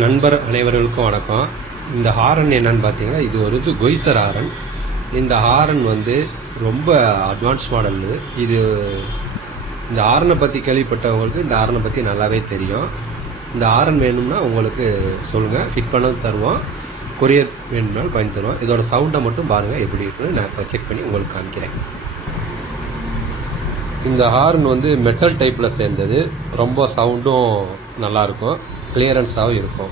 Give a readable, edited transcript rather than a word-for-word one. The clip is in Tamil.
நண்பர் அனைவர்களுக்கும் வணக்கம். இந்த ஹாரன் என்னன்னு பார்த்தீங்கன்னா, இது ஒரு கொய்சர் ஹாரன். இந்த ஹாரன் ரொம்ப அட்வான்ஸ் மாடல். இது இந்த ஹாரனை பற்றி கேள்விப்பட்டவங்களுக்கு இந்த ஹாரனை பற்றி நல்லாவே தெரியும். இந்த ஹாரன் வேணும்னா உங்களுக்கு சொல்லுங்கள், ஃபிட் பண்ண தருவோம். கொரியர் வேணும்னாலும் பண்ணி தருவோம். இதோட சவுண்டை மட்டும் பாருங்கள் எப்படி இருக்குன்னு நான் இப்போ செக் பண்ணி உங்களுக்கு காமிக்கிறேன். இந்த ஹார்ன் மெட்டல் டைப்பில் சேர்ந்தது. ரொம்ப சவுண்டும் நல்லாயிருக்கும், கிளியரன்ஸாகவும் இருக்கும்.